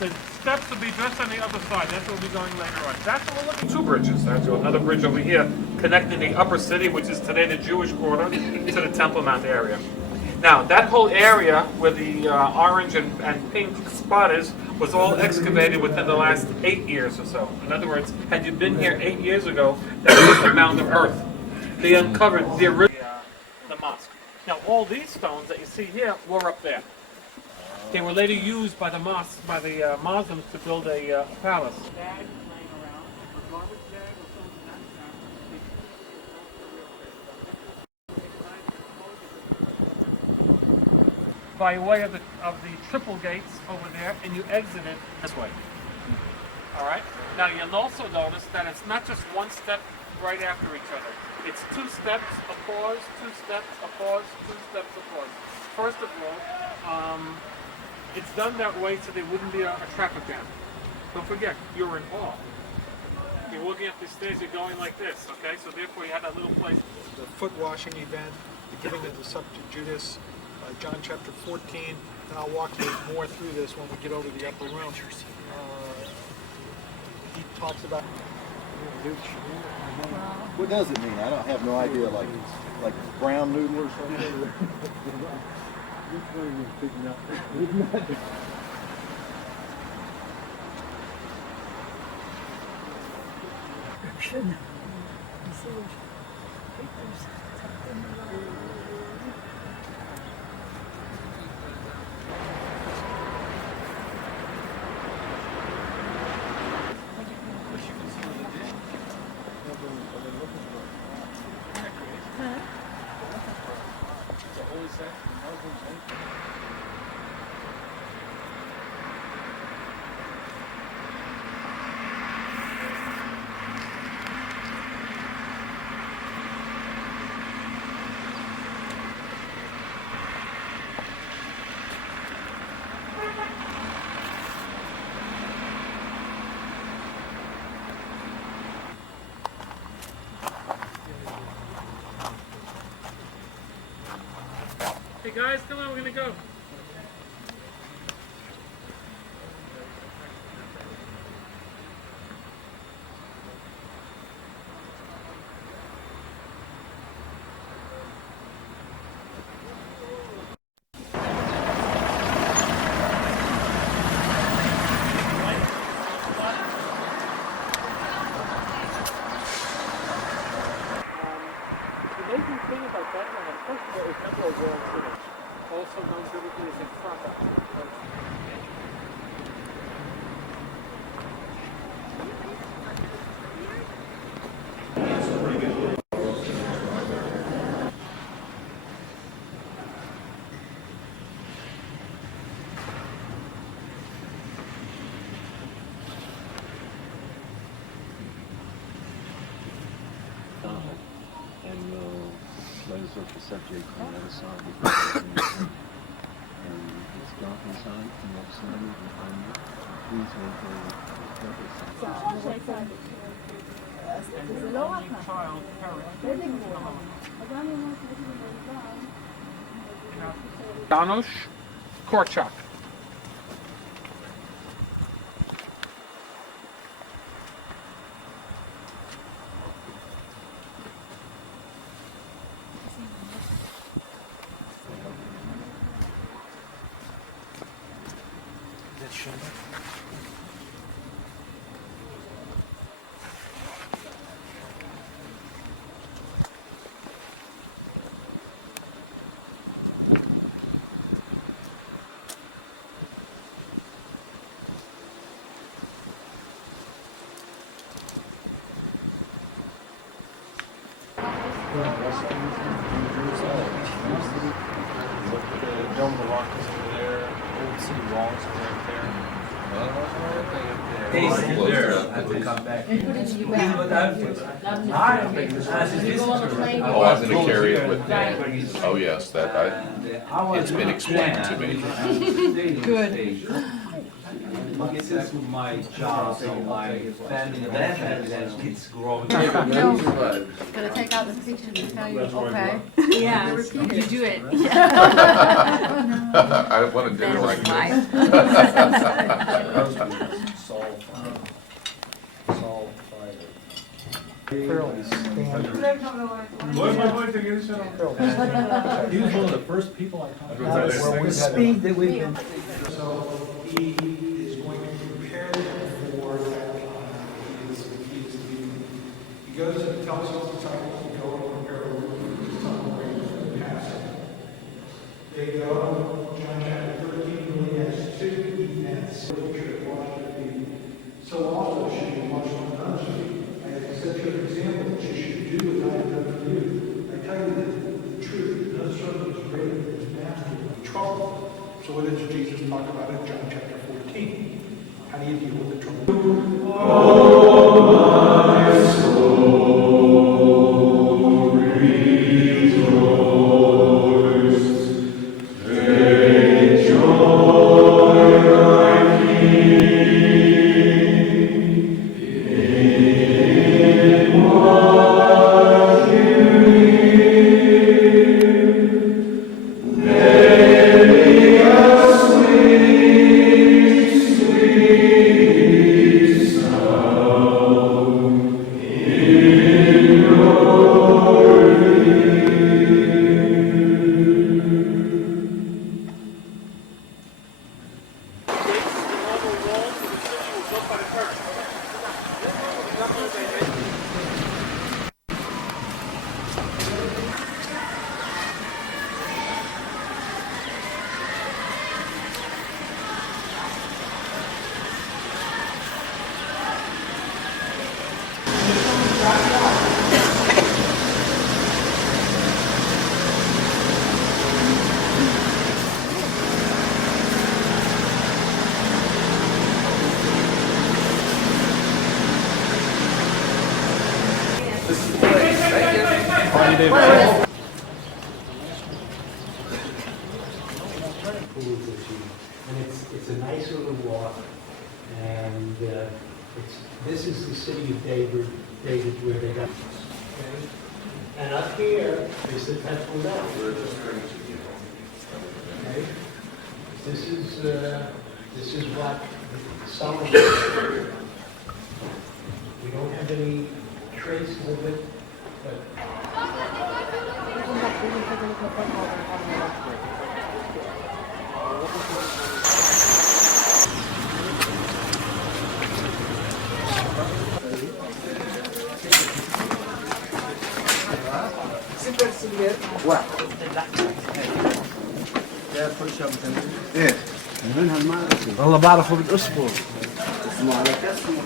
The steps will be just on the other side. That's what we'll be going later on. That's what we're looking at. Two bridges. There's another bridge over here connecting the upper city, which is today the Jewish quarter, to the Temple Mount area. Now, that whole area where the orange and pink spot is was all excavated within the last 8 years or so. In other words, had you been here 8 years ago, that was just a mound of earth. They uncovered the original the mosque. Now, all these stones that you see here were up there. They were later used by the mosques, by the Muslims to build a palace. By way of the triple gates over there, and you exit it this way. All right. Now you'll also notice that it's not just one step right after each other. It's 2 steps, a pause, 2 steps, a pause, 2 steps, a pause. First of all, it's done that way so there wouldn't be a traffic jam. Don't forget, you're in awe. You're looking at the stairs, you're going like this, okay? So therefore you had that little place. The foot washing event, the giving of the cup to Judas, John chapter 14, and I'll walk you more through this when we get over the upper room. He talks about... What does it mean? I don't have no idea. Like brown noodle or something. Hey guys, come on, we're gonna go. The amazing thing about Bethlehem, first of all, it's never a walled city. Also known biblically as Ephrata. And close up the subject on the other side because and it's dark inside and the other side you can find it. These are the purpose. Janusz Korczak. The Dome of the Rock is over there. Old city walls are right there. Oh, I'm gonna carry it with me. Oh, yes, it's been explained to me. Good. This is my job, so my family and kids growing No, gotta take out the picture to tell you, okay. Yeah, you do it. I want to do it like Fairly standard. He was one of the first people I talked Well, to. the speed that we've been. So he is going to prepare them for that time. He goes and tells his disciples to go and prepare a room for the celebration of Passover. They go, John chapter 13 really has two events. The church washed their feet. So also should you wash one another's feet. I have set you an example that you should do what I have done for you. I tell you the truth, no servant is greater than his master in trouble. So what does Jesus talk about in John chapter 14? How do you deal with the trouble? Oh, my soul, rejoice. Take joy, thy King, in what you hear. Let it be a sweet, sweet sound in your ear. And it's a nice little walk, and this is the city of David where they got. Okay. And up here is the Temple Mount. This is what Solomon. We don't have any traces of it, but ايه منها المعركة والله بعرفه بالأسبوع اسمه على كسمه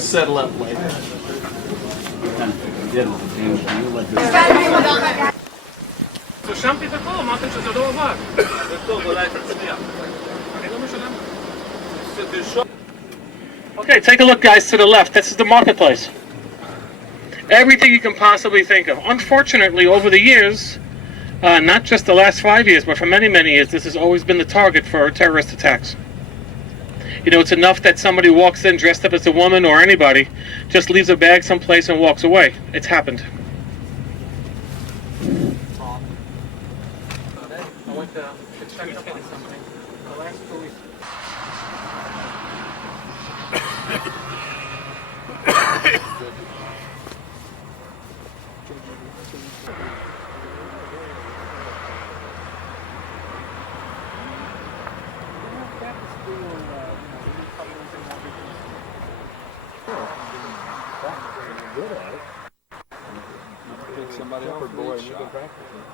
Settle up later. So שם תתקו, אמרתם שזה לא עבד. זה טוב, אולי תצליח. אני לא משלם. Okay, take a look, guys, to the left. This is the marketplace. Everything you can possibly think of. Unfortunately, over the years, not just the last 5 years, but for many, many years, this has always been the target for terrorist attacks. You know, it's enough that somebody walks in dressed up as a woman or anybody, just leaves a bag someplace and walks away. It's happened. I went to check up on something the last 2 weeks. Pick somebody off for boy, you can practice it.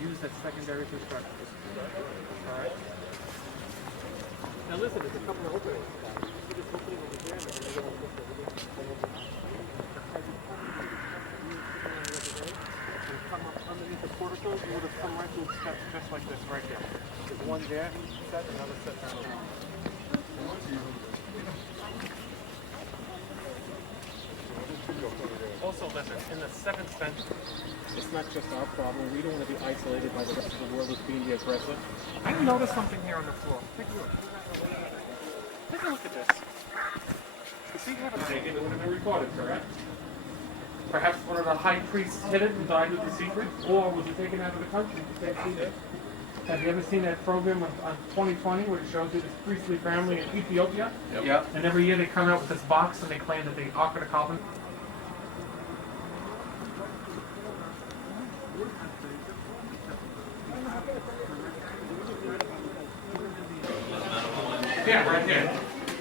Use that secondary construction. All right. Now listen, there's a couple of openings. See this opening over here, and then you go over here. And come up underneath the portico, you would have come right through steps just like this right here. There's one there, set, another set down over. Also, listen, in the 7th century, it's not just our problem. We don't want to be isolated by the rest of the world as being the aggressor. I noticed something here on the floor. Take a look. Take a look at this. You see, have a dig, it would have been recorded, correct? Perhaps one of the high priests hid it and died with the secret, or was it taken out of the country to stay secret? Have you ever seen that program on 2020 where it shows you this priestly family in Ethiopia? Yep. And every year they come out with this box and they claim that they Ark of the Covenant. Yeah, right here.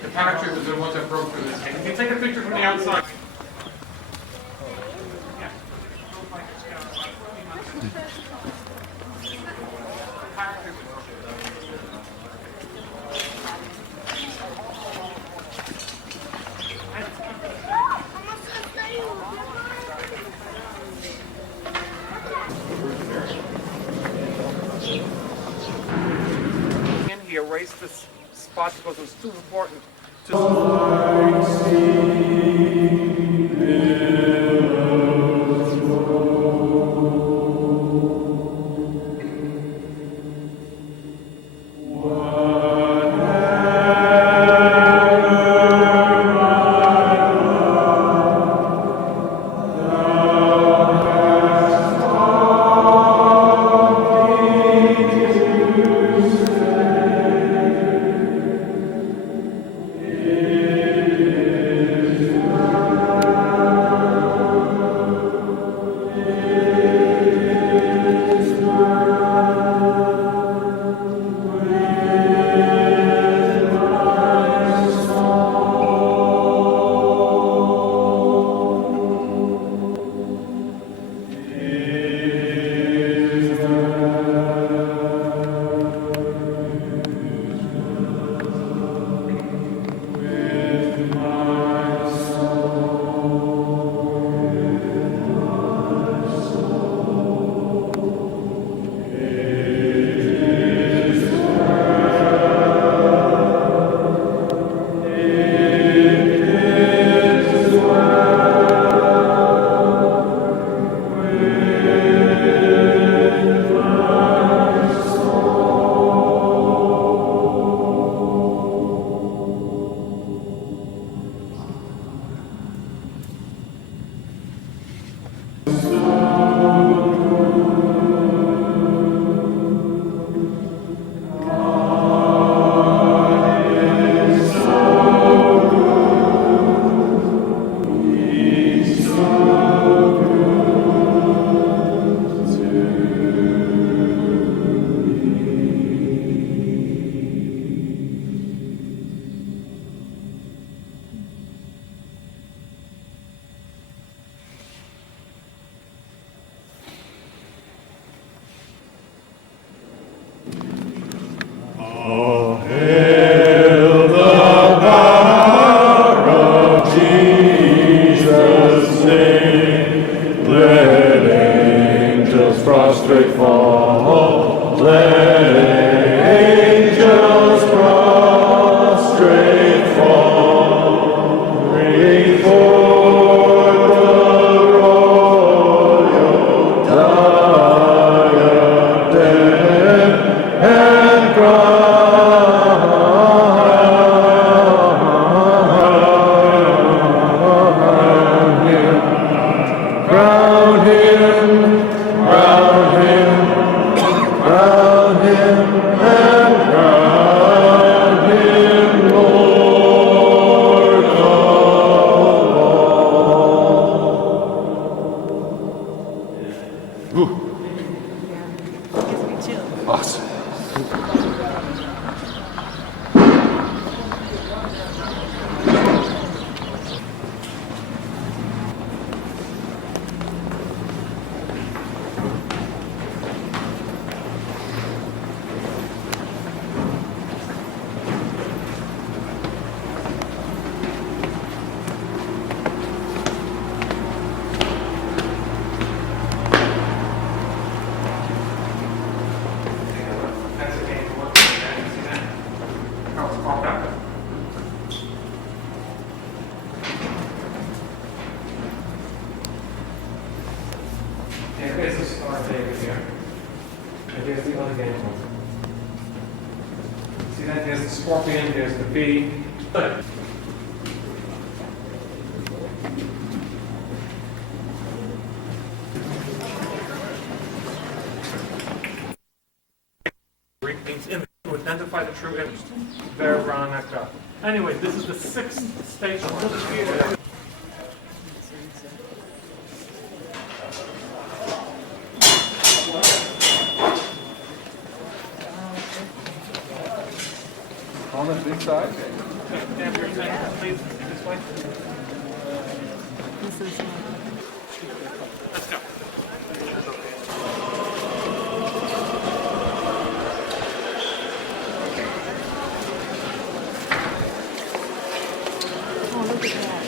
The paratrooper was the ones that broke through this thing. You can take a picture from the outside. He erased this spot because it was too important prostrate fall. Let angels prostrate fall. Bring forth the royal diadem and crown him, crown him, crown him, and crown him Lord of all. Ooh. Gives me chills. Awesome. That's a game to look at. You see that? How it's popped up. And here's the Star of David here. And here's the other game. See that? There's the scorpion, there's the bee. Good. Greek means image, to identify the true image. Veronica. Anyway, this is the 6th station. On the big side? Stand for a second, please. This way. Let's go. Oh, look at that.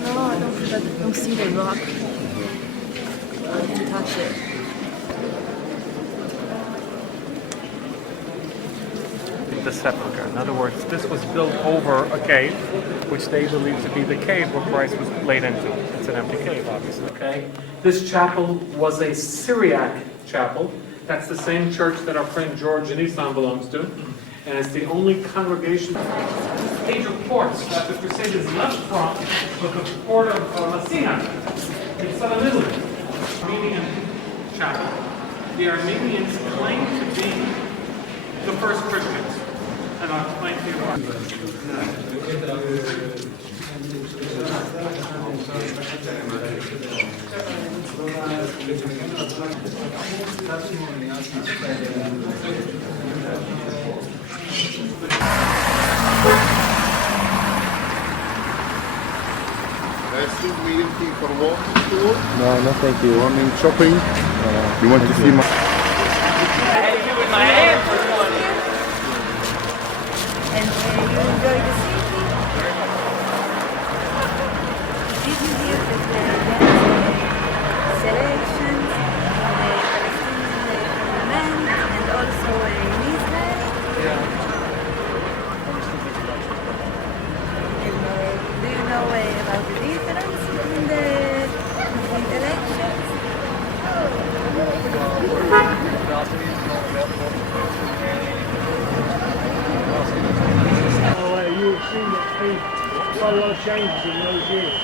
No, I don't see the rock. I didn't touch it. The sepulcher. In other words, this was built over a cave, which they believe to be the cave where Christ was laid into. It's an empty cave, obviously. Okay. This chapel was a Syriac chapel. That's the same church that our friend George in Isan belongs to, and it's the only congregation. Page reports that the Crusaders left from with the port of Messina in southern Italy. Armenian chapel. The Armenians claim to be the first Christians. And I'll explain to you why. Still waiting for walking tour? No, no, thank you. Morning shopping? You want to see my... I had to do with my hand for one. And you enjoy the city? Did you hear that there are selections in the Palestinian parliament and also in Israel? Yeah. Do you know about the difference between the elections? Oh, you've seen that there's quite a lot of changes in those years.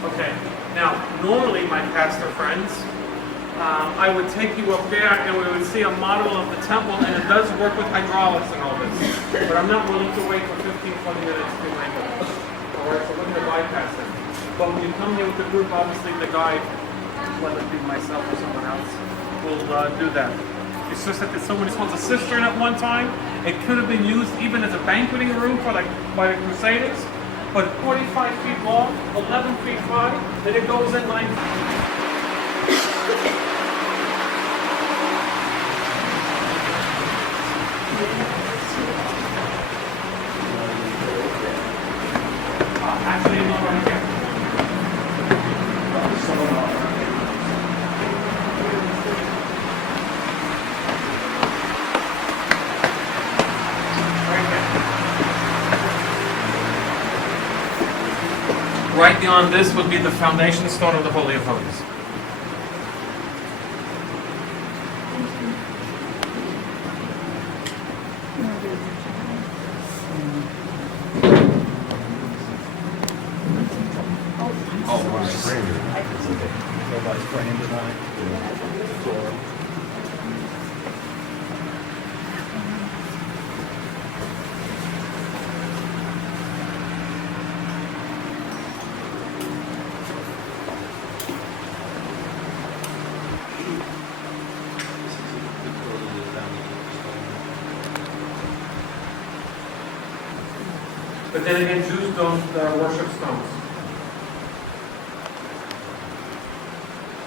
Okay, now normally my pastor friends, I would take you up there and we would see a model of the temple, and it does work with hydraulics and all this. But I'm not willing to wait for 15-20 minutes to make it. Alright, so we're going to bypass it. But when you come here with the group, obviously the guide, whether it be myself or someone else, will do that. It's just that someone was a cistern at one time. It could have been used even as a banqueting room for by the Crusaders. But 45 feet long, 11 feet wide, then it goes in like... Actually, not right here. Right beyond this would be the foundation stone of the Holy of Holies. But then again, Jews don't worship stones.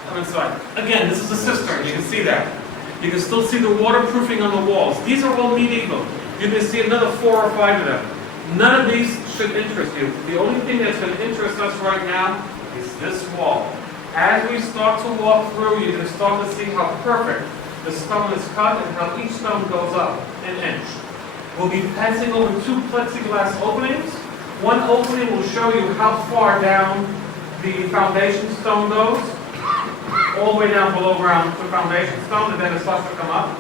Come inside. Again, this is a cistern. You can see that. You can still see the waterproofing on the walls. These are all medieval. You can see another 4 or 5 of them. None of these should interest you. The only thing that's going to interest us right now is this wall. As we start to walk through, you're going to start to see how perfect the stone is cut and how each stone goes up an inch. We'll be passing over 2 plexiglass openings. One opening will show you how far down the foundation stone goes, all the way down below ground to foundation stone, and then it starts to come up.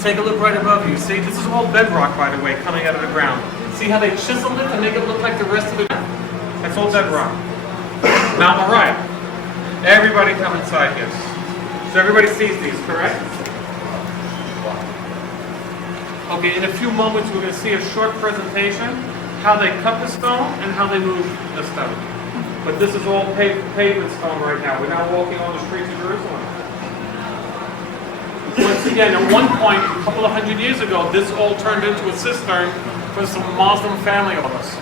Take a look right above you. See, this is all bedrock, by the way, coming out of the ground. See how they chiseled it to make it look like the rest of it? That's all bedrock. Now, all right. Everybody come inside here. So everybody sees these, correct? Okay, in a few moments we're going to see a short presentation, how they cut the stone and how they move the stone. But this is all pavement stone right now. We're now walking on the streets of Jerusalem. Once again, at one point, a couple of hundred years ago, this all turned into a cistern for some Muslim family of us.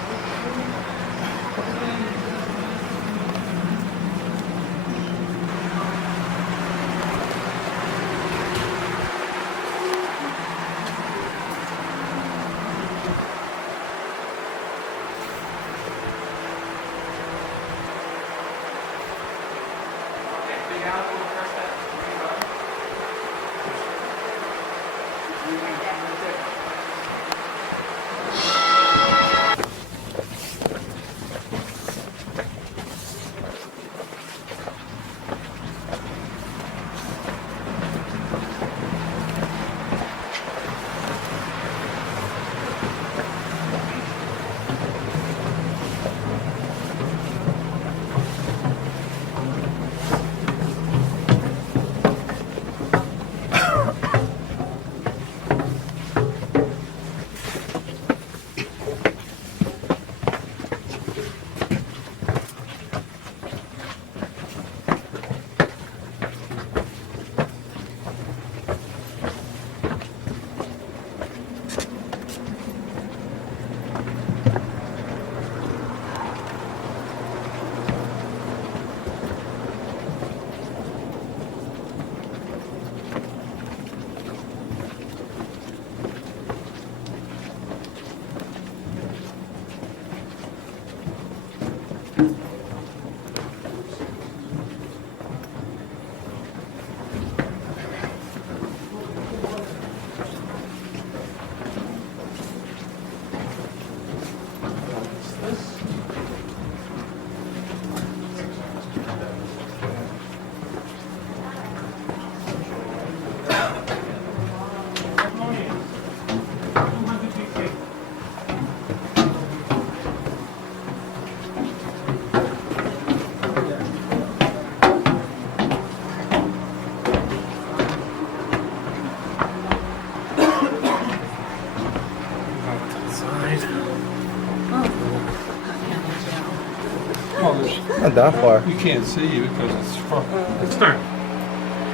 Not that far. You can't see because it's from Cistern.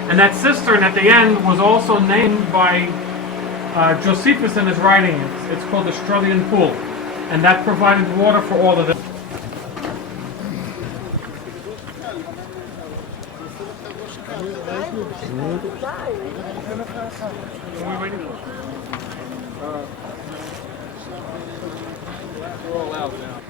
And that cistern at the end was also named by Josephus in his writing. It's called the Strelian Pool. And that provided water for all of this. What are we waiting for? We're all out now.